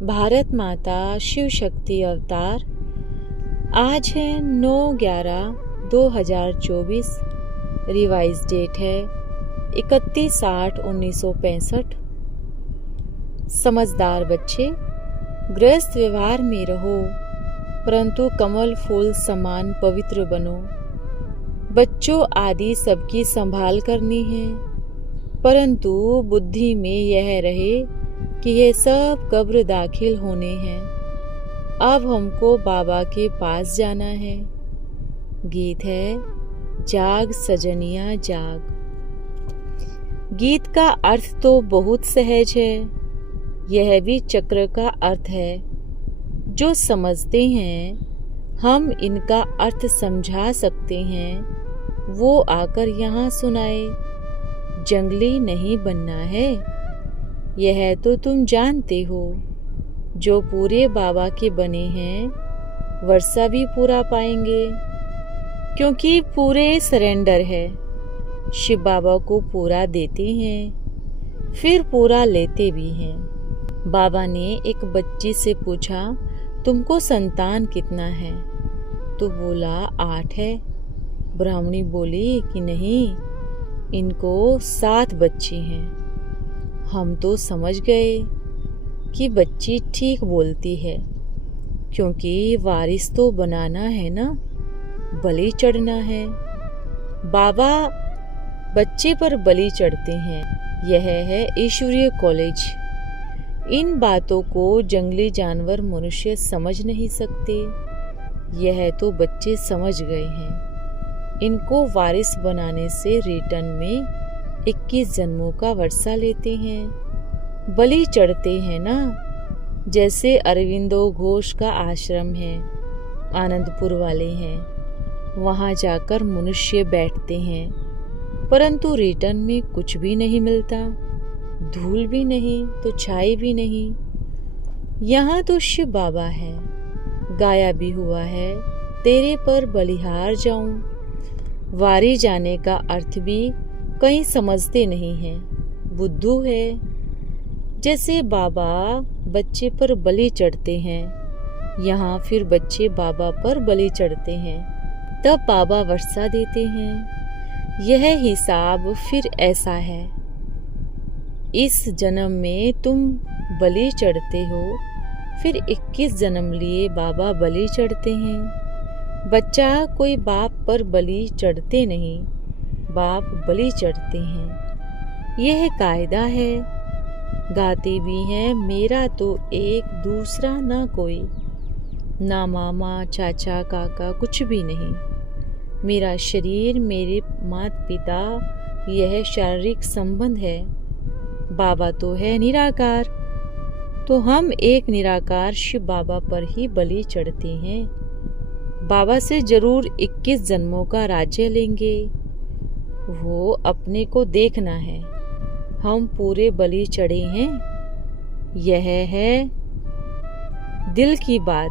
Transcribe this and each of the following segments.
भारत माता शिव शक्ति अवतार। आज है 9/11/2024। रिवाइज डेट है 31/8/1965। समझदार बच्चे, गृहस्थ व्यवहार में रहो परंतु कमल फूल समान पवित्र बनो। बच्चों आदि सबकी संभाल करनी है परंतु बुद्धि में यह रहे कि ये सब कब्र दाखिल होने हैं। अब हमको बाबा के पास जाना है। गीत है जाग सजनिया जाग। गीत का अर्थ तो बहुत सहज है, यह भी चक्र का अर्थ है। जो समझते हैं हम इनका अर्थ समझा सकते हैं, वो आकर यहाँ सुनाए। जंगली नहीं बनना है, यह तो तुम जानते हो। जो पूरे बाबा के बने हैं वर्षा भी पूरा पाएंगे, क्योंकि पूरे सरेंडर है। शिव बाबा को पूरा देते हैं फिर पूरा लेते भी हैं। बाबा ने एक बच्ची से पूछा, तुमको संतान कितना है? तो बोला 8 है। ब्राह्मणी बोली कि नहीं, इनको 7 बच्चे हैं। हम तो समझ गए कि बच्ची ठीक बोलती है, क्योंकि वारिस तो बनाना है ना, बलि चढ़ना है। बाबा बच्चे पर बलि चढ़ते हैं। यह है ईश्वरीय कॉलेज। इन बातों को जंगली जानवर मनुष्य समझ नहीं सकते, यह तो बच्चे समझ गए हैं। इनको वारिस बनाने से रिटर्न में 21 जन्मों का वर्षा लेते हैं, बलि चढ़ते हैं ना। जैसे अरविंदो घोष का आश्रम है, आनंदपुर वाले हैं, वहाँ जाकर मनुष्य बैठते हैं परंतु रिटर्न में कुछ भी नहीं मिलता, धूल भी नहीं तो छाई भी नहीं। यहाँ तो शिव बाबा है, गाया भी हुआ है तेरे पर बलिहार जाऊं। वारी जाने का अर्थ भी कहीं समझते नहीं हैं, बुद्धू है। जैसे बाबा बच्चे पर बलि चढ़ते हैं, यहाँ फिर बच्चे बाबा पर बलि चढ़ते हैं, तब बाबा वर्षा देते हैं। यह हिसाब फिर ऐसा है। इस जन्म में तुम बलि चढ़ते हो, फिर 21 जन्म लिए बाबा बलि चढ़ते हैं। बच्चा कोई बाप पर बलि चढ़ते नहीं, बाप बलि चढ़ते हैं। यह कायदा है। गाते भी हैं, मेरा तो एक दूसरा ना कोई, ना मामा चाचा काका कुछ भी नहीं। मेरा शरीर मेरे माता पिता, यह शारीरिक संबंध है। बाबा तो है निराकार, तो हम एक निराकार शिव बाबा पर ही बलि चढ़ते हैं। बाबा से जरूर 21 जन्मों का राज्य लेंगे। वो अपने को देखना है, हम पूरे बलि चढ़े हैं। यह है दिल की बात।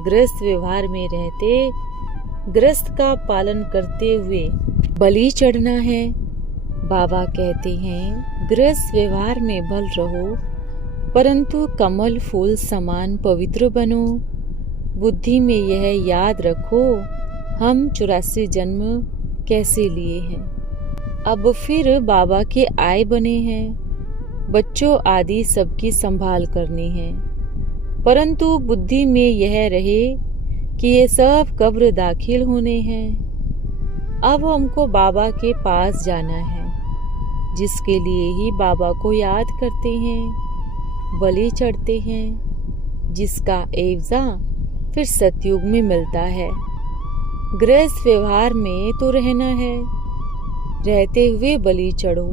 गृहस्थ व्यवहार में रहते, गृहस्थ का पालन करते हुए बलि चढ़ना है। बाबा कहते हैं गृहस्थ व्यवहार में भल रहो परंतु कमल फूल समान पवित्र बनो। बुद्धि में यह याद रखो, हम 84 जन्म कैसे लिए हैं, अब फिर बाबा के आए बने हैं। बच्चों आदि सबकी संभाल करनी है परंतु बुद्धि में यह रहे कि ये सब कब्र दाखिल होने हैं। अब हमको बाबा के पास जाना है, जिसके लिए ही बाबा को याद करते हैं, बलि चढ़ते हैं, जिसका एवजा फिर सतयुग में मिलता है। गृहस्थ व्यवहार में तो रहना है, रहते हुए बलि चढ़ो।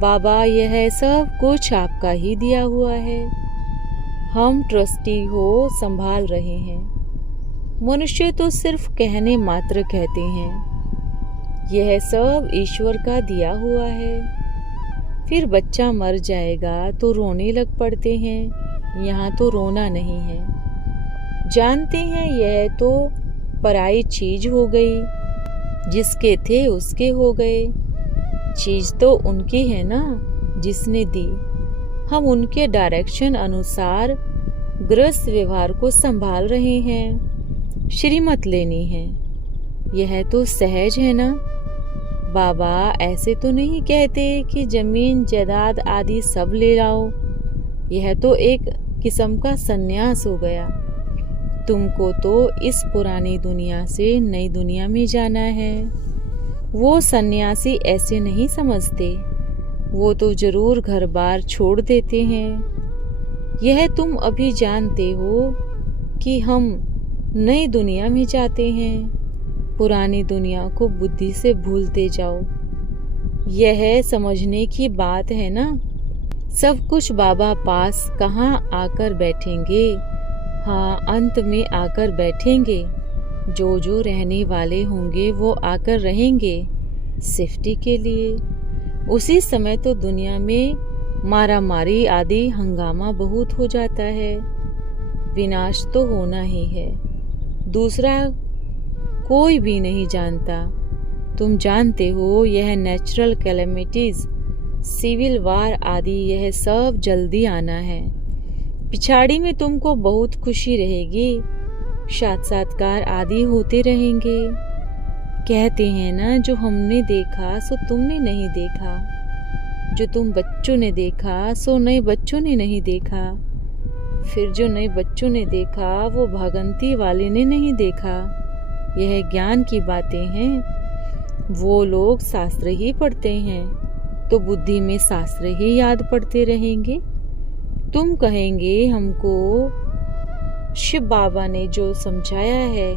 बाबा यह सब कुछ आपका ही दिया हुआ है, हम ट्रस्टी हो संभाल रहे हैं। मनुष्य तो सिर्फ कहने मात्र कहते हैं, यह सब ईश्वर का दिया हुआ है। फिर बच्चा मर जाएगा तो रोने लग पड़ते हैं, यहाँ तो रोना नहीं है। जानते हैं यह तो पराई चीज हो गई, जिसके थे उसके हो गए। चीज तो उनकी है ना जिसने दी। हम उनके डायरेक्शन अनुसार गृहस्थ व्यवहार को संभाल रहे हैं। श्रीमत लेनी है, यह तो सहज है ना। बाबा ऐसे तो नहीं कहते कि जमीन जायदाद आदि सब ले लाओ। यह तो एक किस्म का संन्यास हो गया। तुमको तो इस पुरानी दुनिया से नई दुनिया में जाना है। वो सन्यासी ऐसे नहीं समझते, वो तो जरूर घर बार छोड़ देते हैं। यह तुम अभी जानते हो कि हम नई दुनिया में जाते हैं। पुरानी दुनिया को बुद्धि से भूलते जाओ, यह समझने की बात है ना। सब कुछ बाबा पास कहाँ आकर बैठेंगे? हाँ, अंत में आकर बैठेंगे। जो जो रहने वाले होंगे वो आकर रहेंगे सेफ्टी के लिए। उसी समय तो दुनिया में मारा मारी आदि हंगामा बहुत हो जाता है। विनाश तो होना ही है, दूसरा कोई भी नहीं जानता। तुम जानते हो यह नेचुरल कैलेमिटीज, सिविल वार आदि यह सब जल्दी आना है। पिछाड़ी में तुमको बहुत खुशी रहेगी, साक्षात्कार आदि होते रहेंगे। कहते हैं ना, जो हमने देखा सो तुमने नहीं देखा, जो तुम बच्चों ने देखा सो नए बच्चों ने नहीं देखा, फिर जो नए बच्चों ने देखा वो भागंती वाले ने नहीं देखा। यह ज्ञान की बातें हैं। वो लोग शास्त्र ही पढ़ते हैं तो बुद्धि में शास्त्र ही याद पढ़ते रहेंगे। तुम कहेंगे हमको शिव बाबा ने जो समझाया है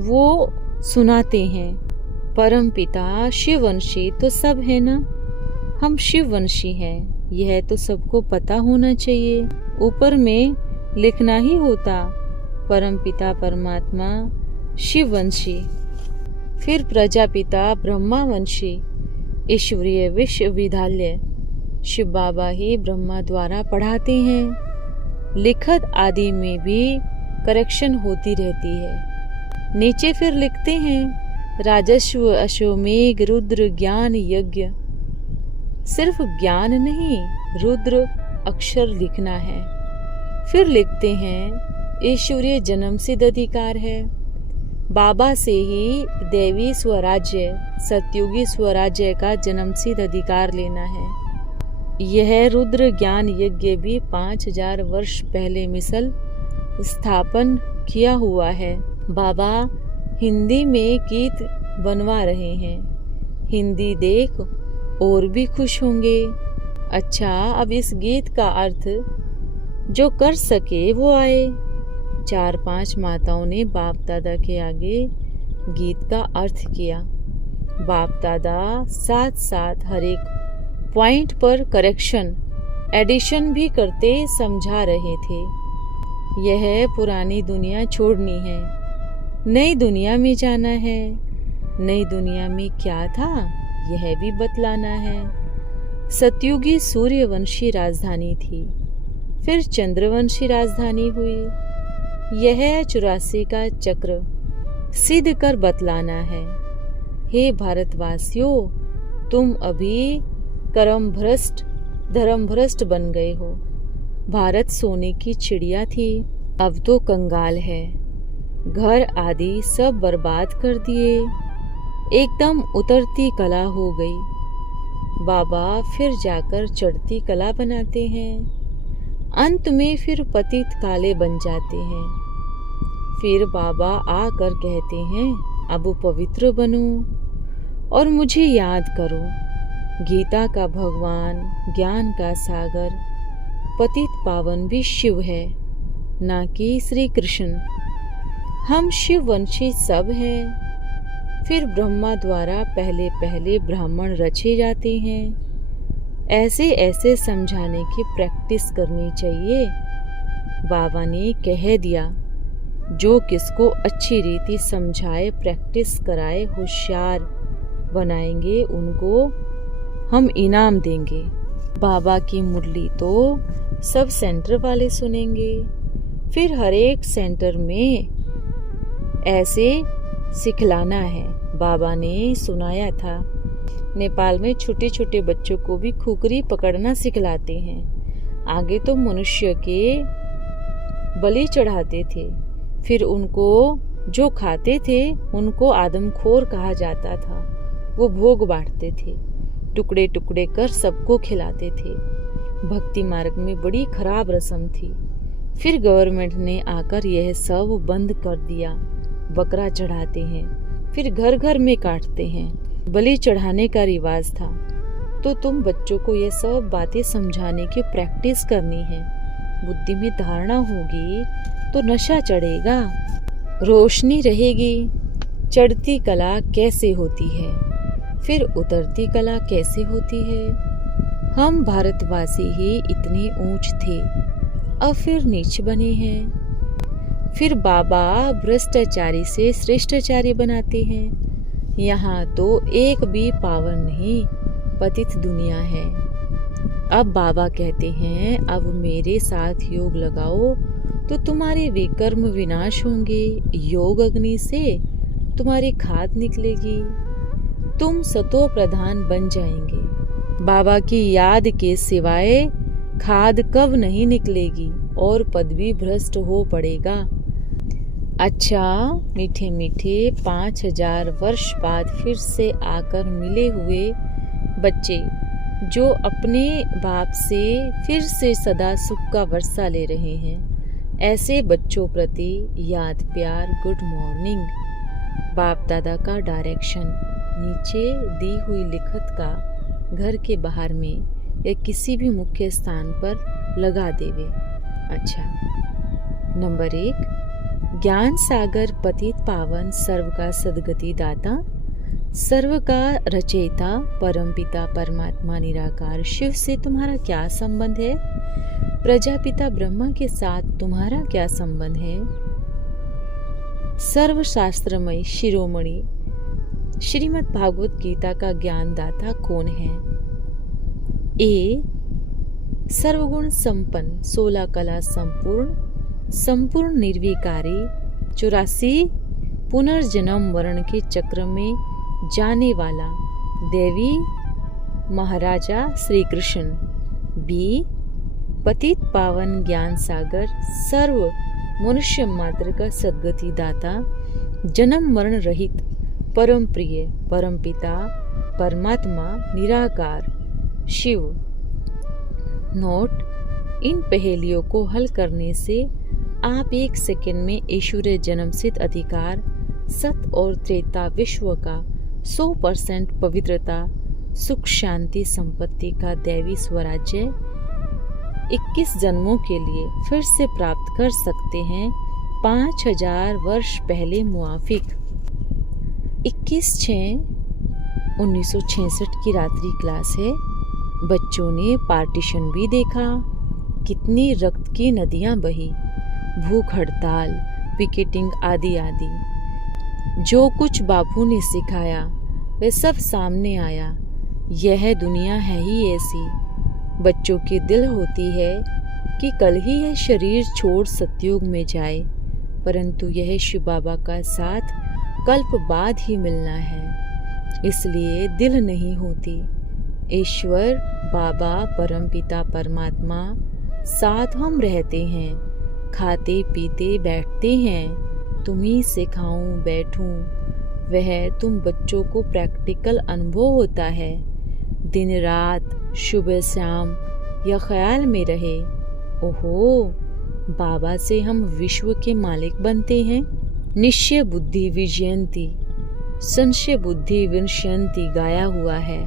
वो सुनाते हैं। परम पिता शिववंशी तो सब है ना, हम शिववंशी हैं, यह तो सबको पता होना चाहिए। ऊपर में लिखना ही होता परम पिता परमात्मा शिववंशी, फिर प्रजापिता ब्रह्मावंशी, ईश्वरीय विश्वविद्यालय। शिव बाबा ही ब्रह्मा द्वारा पढ़ाते हैं। लिखत आदि में भी करेक्शन होती रहती है। नीचे फिर लिखते हैं राजस्व अश्वमेघ रुद्र ज्ञान यज्ञ। सिर्फ ज्ञान नहीं, रुद्र अक्षर लिखना है। फिर लिखते हैं ईश्वरीय जन्म सिद्ध अधिकार है। बाबा से ही देवी स्वराज्य सतयुगी स्वराज्य का जन्म सिद्ध अधिकार लेना है। यह रुद्र ज्ञान यज्ञ भी 5000 वर्ष पहले मिसल स्थापन किया हुआ है। बाबा हिंदी में गीत बनवा रहे हैं। हिंदी देख और भी खुश होंगे। अच्छा, अब इस गीत का अर्थ जो कर सके वो आए। 4-5 माताओं ने बाप दादा के आगे गीत का अर्थ किया। बाप दादा साथ साथ हर एक पॉइंट पर करेक्शन एडिशन भी करते समझा रहे थे। यह पुरानी दुनिया छोड़नी है, नई दुनिया में जाना है। नई दुनिया में क्या था यह भी बतलाना है। सतयुगी सूर्यवंशी राजधानी थी, फिर चंद्रवंशी राजधानी हुई। यह 84 का चक्र सिद्ध कर बतलाना है। हे भारतवासियों, तुम अभी कर्म भ्रष्ट धर्म भ्रष्ट बन गए हो। भारत सोने की चिड़िया थी, अब तो कंगाल है। घर आदि सब बर्बाद कर दिए, एकदम उतरती कला हो गई। बाबा फिर जाकर चढ़ती कला बनाते हैं, अंत में फिर पतित काले बन जाते हैं। फिर बाबा आकर कहते हैं अब पवित्र बनो और मुझे याद करो। गीता का भगवान, ज्ञान का सागर, पतित पावन भी शिव है, ना कि श्री कृष्ण। हम शिववंशी सब हैं। फिर ब्रह्मा द्वारा पहले पहले ब्राह्मण रचे जाते हैं। ऐसे ऐसे समझाने की प्रैक्टिस करनी चाहिए। बाबा ने कह दिया, जो किसको अच्छी रीति समझाए, प्रैक्टिस कराए, होशियार बनाएंगे, उनको हम इनाम देंगे। बाबा की मुरली तो सब सेंटर वाले सुनेंगे। फिर हर एक सेंटर में ऐसे सिखलाना है। बाबा ने सुनाया था, नेपाल में छोटे छोटे बच्चों को भी खुकरी पकड़ना सिखलाते हैं। आगे तो मनुष्य के बलि चढ़ाते थे, फिर उनको जो खाते थे उनको आदमखोर कहा जाता था। वो भोग बांटते थे, टुकड़े टुकड़े कर सबको खिलाते थे। भक्ति मार्ग में बड़ी खराब रस्म थी। फिर गवर्नमेंट ने आकर यह सब बंद कर दिया। बकरा चढ़ाते हैं, फिर घर घर में काटते हैं। बलि चढ़ाने का रिवाज था। तो तुम बच्चों को ये सब बातें समझाने की प्रैक्टिस करनी है। बुद्धि में धारणा होगी तो नशा चढ़ेगा, रोशनी रहेगी। चढ़ती कला कैसे होती है, फिर उतरती कला कैसे होती है। हम भारतवासी ही इतने ऊंच थे, अब फिर नीच बने हैं। फिर बाबा भ्रष्टाचारी से श्रेष्ठाचारी बनाते हैं। यहाँ तो एक भी पावन नहीं, पतित दुनिया है। अब बाबा कहते हैं, अब मेरे साथ योग लगाओ तो तुम्हारे विकर्म विनाश होंगे। योग अग्नि से तुम्हारी खाद निकलेगी, तुम सतो प्रधान बन जाएंगे। बाबा की याद के सिवाय खाद कब नहीं निकलेगी और पदवी भ्रष्ट हो पड़ेगा। अच्छा, मीठे मीठे 5000 वर्ष बाद फिर से आकर मिले हुए बच्चे जो अपने बाप से फिर से सदा सुख का वर्षा ले रहे हैं, ऐसे बच्चों प्रति याद, प्यार, गुड मॉर्निंग। बाप दादा का डायरेक्शन नीचे दी हुई लिखत का घर के बाहर में या किसी भी मुख्य स्थान पर लगा देवे। अच्छा, नंबर 1, ज्ञान सागर पतित पावन सर्व का सद्गति दाता, सर्व का रचयिता परमपिता परमात्मा निराकार शिव से तुम्हारा क्या संबंध है? प्रजापिता ब्रह्मा के साथ तुम्हारा क्या संबंध है? सर्वशास्त्रमय शिरोमणि श्रीमद् भागवत गीता का ज्ञान दाता कौन है? ए, सर्वगुण संपन्न, 16 कला संपूर्ण, संपूर्ण निर्विकारी, 84 पुनर्जन्म वर्ण के चक्र में जाने वाला देवी महाराजा श्री कृष्ण। बी, पतित पावन ज्ञान सागर सर्व मनुष्य मात्र का सद्गति दाता, जन्म मरण रहित परम प्रिय परमपिता परमात्मा निराकार शिव। नोट, इन पहेलियों को हल करने से आप 1 सेकंड में ईश्वरीय जन्मसिद्ध अधिकार, सत और त्रेता विश्व का 100% पवित्रता, सुख शांति संपत्ति का दैवी स्वराज्य 21 जन्मों के लिए फिर से प्राप्त कर सकते हैं। 5000 वर्ष पहले मुआफिक 21/6/1966 की रात्रि क्लास है। बच्चों ने पार्टीशन भी देखा, कितनी रक्त की नदियां बही, भूख हड़ताल, पिकेटिंग आदि आदि। जो कुछ बापू ने सिखाया वह सब सामने आया। यह दुनिया है ही ऐसी। बच्चों की दिल होती है कि कल ही यह शरीर छोड़ सतयुग में जाए, परंतु यह शिव बाबा का साथ कल्प बाद ही मिलना है, इसलिए दिल नहीं होती। ईश्वर बाबा परमपिता परमात्मा साथ हम रहते हैं, खाते पीते बैठते हैं। तुम्ही से खाऊं बैठूं, वह तुम बच्चों को प्रैक्टिकल अनुभव होता है। दिन रात सुबह शाम यह ख्याल में रहे, ओहो बाबा से हम विश्व के मालिक बनते हैं। निश्चय बुद्धि विजयंती, संशय बुद्धि विनश्यंती गाया हुआ है।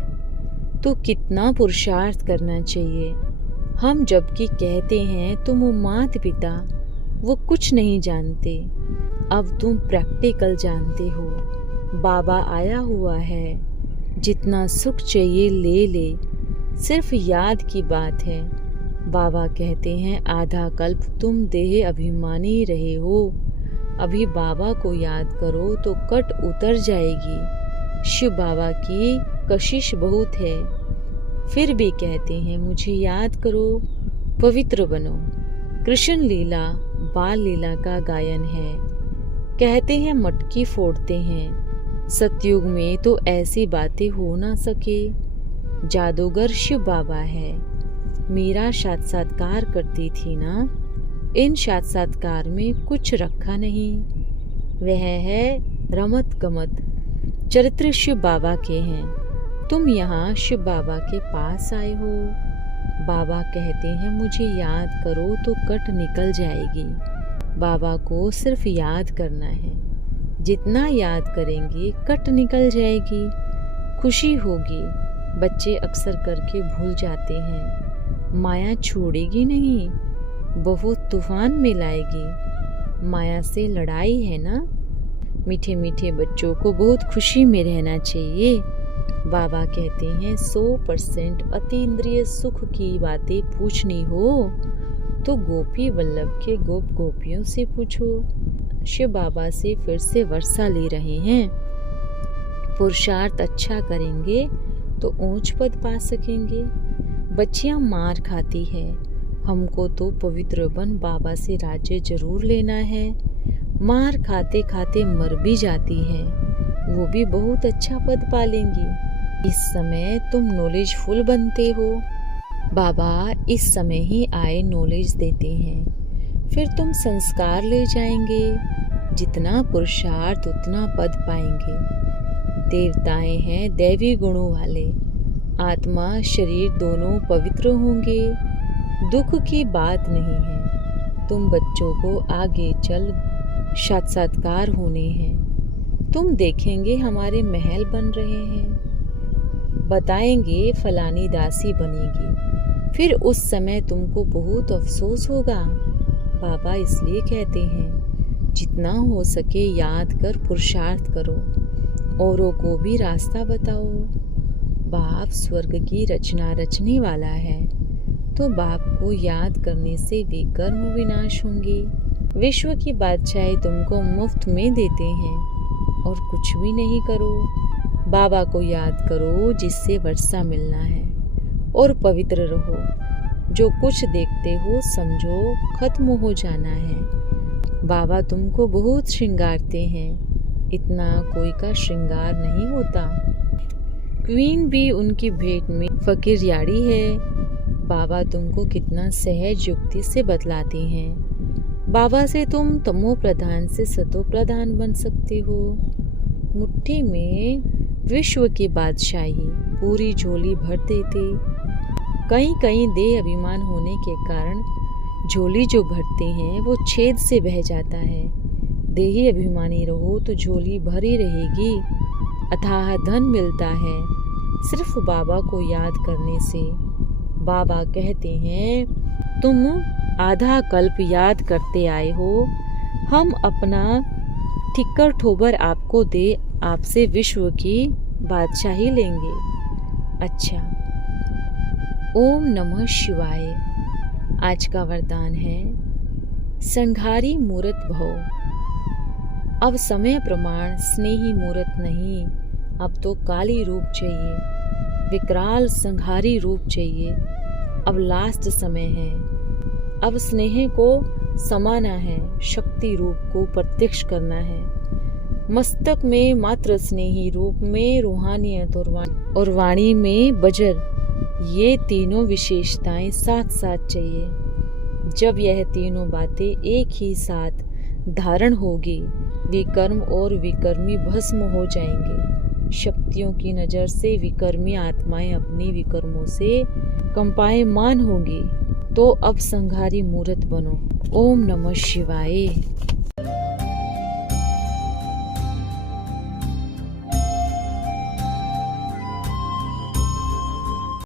तो कितना पुरुषार्थ करना चाहिए। हम जबकि कहते हैं तुम माता पिता, वो कुछ नहीं जानते। अब तुम प्रैक्टिकल जानते हो। बाबा आया हुआ है, जितना सुख चाहिए ले ले, सिर्फ याद की बात है। बाबा कहते हैं आधा कल्प तुम देह अभिमानी रहे हो, अभी बाबा को याद करो तो कट उतर जाएगी। शिव बाबा की कशिश बहुत है, फिर भी कहते हैं मुझे याद करो, पवित्र बनो। कृष्ण लीला बाल लीला का गायन है। कहते हैं मटकी फोड़ते हैं, सतयुग में तो ऐसी बातें हो ना सके। जादूगर शिव बाबा है। मेरा साक्षात्कार करती थी ना, इन साक्षात्कार में कुछ रखा नहीं। वह है रमत गमत। चरित्र शिव बाबा के हैं। तुम यहाँ शिव बाबा के पास आए हो। बाबा कहते हैं मुझे याद करो तो कट निकल जाएगी। बाबा को सिर्फ याद करना है। जितना याद करेंगे कट निकल जाएगी, खुशी होगी। बच्चे अक्सर करके भूल जाते हैं। माया छोड़ेगी नहीं, बहुत तूफान में लाएगी। माया से लड़ाई है ना। मीठे मीठे बच्चों को बहुत खुशी में रहना चाहिए। बाबा कहते हैं 100% अतीन्द्रिय सुख की बातें पूछनी हो तो गोपी वल्लभ के गोप गोपियों से पूछो। शिव बाबा से फिर से वर्षा ले रहे हैं। पुरुषार्थ अच्छा करेंगे तो ऊंच पद पा सकेंगे। बच्चियां मार खाती है, हमको तो पवित्र बन बाबा से राज्य जरूर लेना है। मार खाते खाते मर भी जाती है, वो भी बहुत अच्छा पद पालेंगी। इस समय तुम नॉलेजफुल बनते हो। बाबा इस समय ही आए नॉलेज देते हैं, फिर तुम संस्कार ले जाएंगे। जितना पुरुषार्थ उतना पद पाएंगे। देवताएं हैं दैवी गुणों वाले। आत्मा शरीर दोनों पवित्र होंगे। दुख की बात नहीं है। तुम बच्चों को आगे चल साक्षात्कार होने हैं। तुम देखेंगे हमारे महल बन रहे हैं। बताएंगे फलानी दासी बनेगी, फिर उस समय तुमको बहुत अफसोस होगा। बाबा इसलिए कहते हैं जितना हो सके याद कर पुरुषार्थ करो, औरों को भी रास्ता बताओ। बाप स्वर्ग की रचना रचने वाला है, तो बाप को याद करने से विकर्म विनाश होंगे। विश्व की बादशाही तुमको मुफ्त में देते हैं और कुछ भी नहीं करो। बाबा को याद करो जिससे वर्षा मिलना है, और पवित्र रहो। जो कुछ देखते हो समझो खत्म हो जाना है। बाबा तुमको बहुत श्रृंगारते हैं, इतना कोई का श्रृंगार नहीं होता। क्वीन भी उनकी भेंट में फकीर यारी है। बाबा तुमको कितना सहज युक्ति से बतलाते हैं। बाबा से तुम तमो प्रधान से सतो प्रधान बन सकते हो। मुट्ठी में विश्व की बादशाही पूरी झोली भर देते। कहीं कहीं देह अभिमान होने के कारण झोली जो भरते हैं वो छेद से बह जाता है। देही अभिमानी रहो तो झोली भरी रहेगी। अथाह धन मिलता है सिर्फ बाबा को याद करने से। बाबा कहते हैं तुम आधा कल्प याद करते आए हो। हम अपना ठिक्कर ठोबर आपको दे आपसे विश्व की बादशाही लेंगे। अच्छा, ओम नमः शिवाय। आज का वरदान है संघारी मूरत भव। अब समय प्रमाण स्नेही मूरत नहीं, अब तो काली रूप चाहिए, विकराल संघारी रूप चाहिए। अब लास्ट समय है, अब स्नेह को समाना है, शक्ति रूप को प्रत्यक्ष करना है। मस्तक में मात्र स्नेही रूप में रूहानियत और वाणी में बजर, ये तीनों विशेषताएं साथ साथ चाहिए। जब यह तीनों बातें एक ही साथ धारण होगी, विकर्म और विकर्मी भस्म हो जाएंगे। शक्तियों की नजर से विकर्मी आत्माएं अपने विकर्मों से कंपायमान होगी। तो अब संघारी मूरत बनो। ओम नमः शिवाय।